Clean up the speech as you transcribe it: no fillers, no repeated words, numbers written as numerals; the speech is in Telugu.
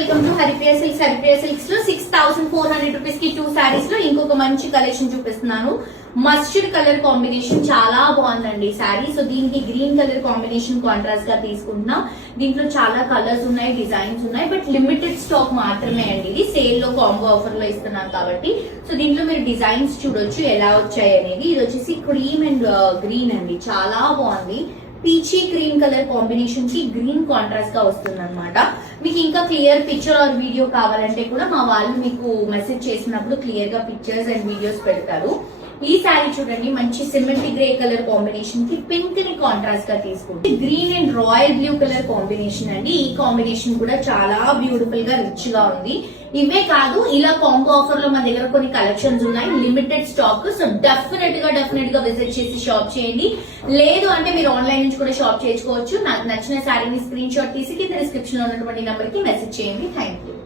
Welcome to Haripriya silks. Haripriya silks లో 6400 రూపీస్ కి 2 సారీస్ లో ఇంకొక మంచి కలెక్షన్ చూపిస్తున్నాను. మస్టర్డ్ కలర్ కాంబినేషన్ చాలా బాగుందండి సారీ. సో దీనికి గ్రీన్ కలర్ కాంబినేషన్ కాంట్రాస్ట్ గా తీసుకుంటున్నాం. దీంట్లో చాలా కలర్స్ ఉన్నాయి, డిజైన్స్ ఉన్నాయి, బట్ లిమిటెడ్ స్టాక్ మాత్రమే అండి. ఇది సేల్ లో కాంబో ఆఫర్ లో ఇస్తున్నాం కాబట్టి సో దీంట్లో మీరు డిజైన్స్ చూడొచ్చు ఎలా వచ్చాయి అనేది. ఇది వచ్చేసి క్రీమ్ అండ్ గ్రీన్ అండి, చాలా బాగుంది. పీచీ క్రీమ్ కలర్ కాంబినేషన్ కి గ్రీన్ కాంట్రాస్ట్ గా వస్తుంది అనమాట. మీకు ఇంకా క్లియర్ పిక్చర్ ఆర్ వీడియో కావాలంటే కూడా మా వాళ్ళు మీకు మెసేజ్ చేసినప్పుడు క్లియర్ గా పిక్చర్స్ అండ్ వీడియోస్ పెడతారు. ఈ శారీ చూడండి, మంచి సిమెంట్ గ్రే కలర్ కాంబినేషన్ కి పింక్ ని కాంట్రాస్ట్ గా తీసుకుంటే green and royal blue colour combination అండి. ఈ కాంబినేషన్ కూడా చాలా బ్యూటిఫుల్ గా రిచ్ గా ఉంది. ఇవే కాదు, ఇలా కాంబో ఆఫర్ లో మన దగ్గర కొన్ని కలెక్షన్స్ ఉన్నాయి, లిమిటెడ్ స్టాక్. సో డెఫినెట్ గా విజిట్ చేసి షాప్ చేయండి. లేదు అంటే మీరు ఆన్లైన్ నుంచి కూడా షాప్ చేసుకోవచ్చు. నాకు నచ్చిన శారీని స్క్రీన్ షాట్ తీసి కింద డిస్క్రిప్షన్ లో ఉన్నటువంటి నెంబర్ కి మెసేజ్ చేయండి. Thank you.